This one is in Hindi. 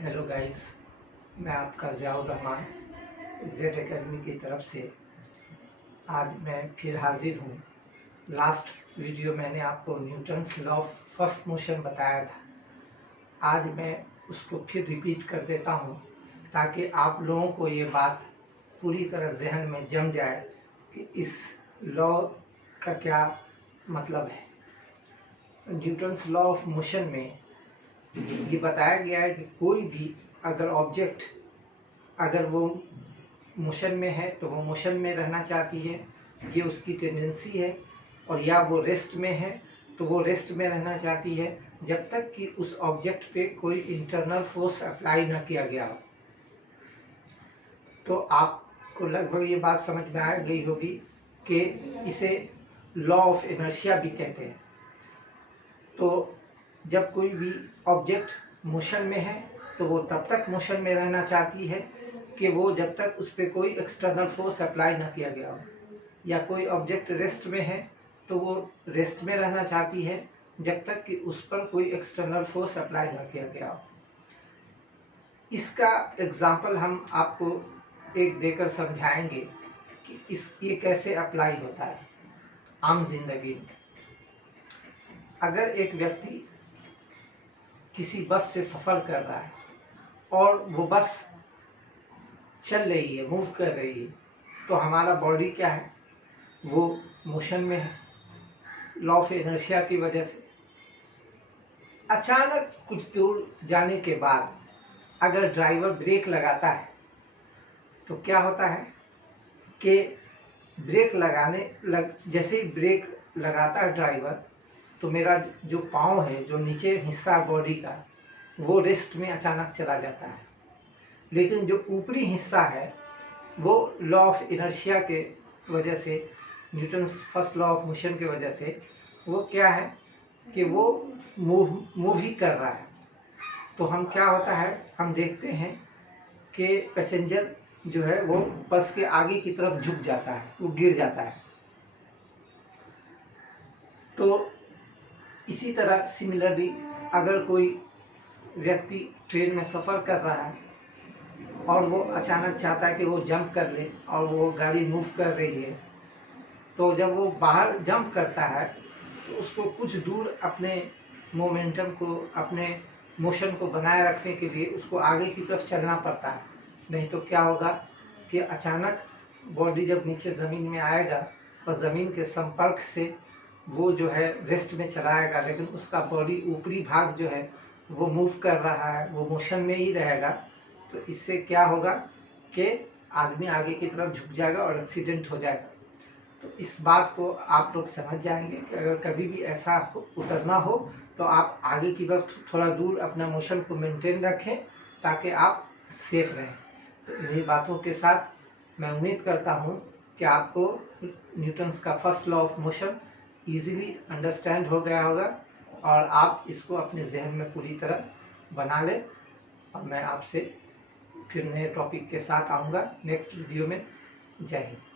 हेलो गाइस, मैं आपका ज़ियाउर रहमान जेड एकेडमी की तरफ से आज मैं फिर हाजिर हूँ। लास्ट वीडियो मैंने आपको Newton's law of first motion बताया था। आज मैं उसको फिर रिपीट कर देता हूँ ताकि आप लोगों को ये बात पूरी तरह जहन में जम जाए कि इस लॉ का क्या मतलब है। न्यूटन्स लॉ ऑफ मोशन में ये बताया गया है कि कोई भी अगर ऑब्जेक्ट अगर वो मोशन में है तो वो मोशन में रहना चाहती है, ये उसकी टेंडेंसी है, और या वो रेस्ट में है तो वो रेस्ट में रहना चाहती है जब तक कि उस ऑब्जेक्ट पे कोई इंटरनल फोर्स अप्लाई ना किया गया हो। तो आपको लगभग ये बात समझ में आ गई होगी कि इसे लॉ ऑफ इनर्शिया भी कहते हैं। तो जब कोई भी ऑब्जेक्ट मोशन में है तो वो तब तक मोशन में रहना चाहती है कि वो जब तक उस पर कोई एक्सटर्नल फोर्स अप्लाई ना किया गया हो, या कोई ऑब्जेक्ट रेस्ट में है तो वो रेस्ट में रहना चाहती है जब तक कि उस पर कोई एक्सटर्नल फोर्स अप्लाई ना किया गया हो। इसका एग्जाम्पल हम आपको एक देकर समझाएंगे कि ये कैसे अप्लाई होता है आम जिंदगी में। अगर एक व्यक्ति किसी बस से सफ़र कर रहा है और वो बस चल रही है, मूव कर रही है, तो हमारा बॉडी क्या है, वो मोशन में है लॉ ऑफ इनर्शिया की वजह से। अचानक कुछ दूर जाने के बाद अगर ड्राइवर ब्रेक लगाता है तो क्या होता है कि जैसे ही ब्रेक लगाता है ड्राइवर तो मेरा जो पाँव है, जो नीचे हिस्सा बॉडी का, वो रेस्ट में अचानक चला जाता है। लेकिन जो ऊपरी हिस्सा है वो लॉ ऑफ इनर्शिया के वजह से, Newton's first law of motion के वजह से वो क्या है कि वो मूव ही कर रहा है। तो हम क्या होता है, हम देखते हैं कि पैसेंजर जो है वो बस के आगे की तरफ झुक जाता है, वो गिर जाता है। तो इसी तरह सिमिलरली अगर कोई व्यक्ति ट्रेन में सफ़र कर रहा है और वो अचानक चाहता है कि वो जंप कर ले और वो गाड़ी मूव कर रही है, तो जब वो बाहर जंप करता है तो उसको कुछ दूर अपने मोमेंटम को, अपने मोशन को बनाए रखने के लिए उसको आगे की तरफ चलना पड़ता है। नहीं तो क्या होगा कि अचानक बॉडी जब नीचे ज़मीन में आएगा तो ज़मीन के संपर्क से वो जो है रेस्ट में चला आएगा, लेकिन उसका बॉडी ऊपरी भाग जो है वो मूव कर रहा है, वो मोशन में ही रहेगा। तो इससे क्या होगा कि आदमी आगे की तरफ झुक जाएगा और एक्सीडेंट हो जाएगा। तो इस बात को आप लोग समझ जाएंगे कि अगर कभी भी ऐसा उतरना हो तो आप आगे की तरफ थोड़ा दूर अपना मोशन को मेंटेन रखें ताकि आप सेफ रहें। तो इन्हीं बातों के साथ मैं उम्मीद करता हूँ कि आपको न्यूटन्स का first law of motion easily understand हो गया होगा और आप इसको अपने जहन में पूरी तरह बना लें। और मैं आपसे फिर नए टॉपिक के साथ आऊँगा नेक्स्ट वीडियो में। जय हिंद।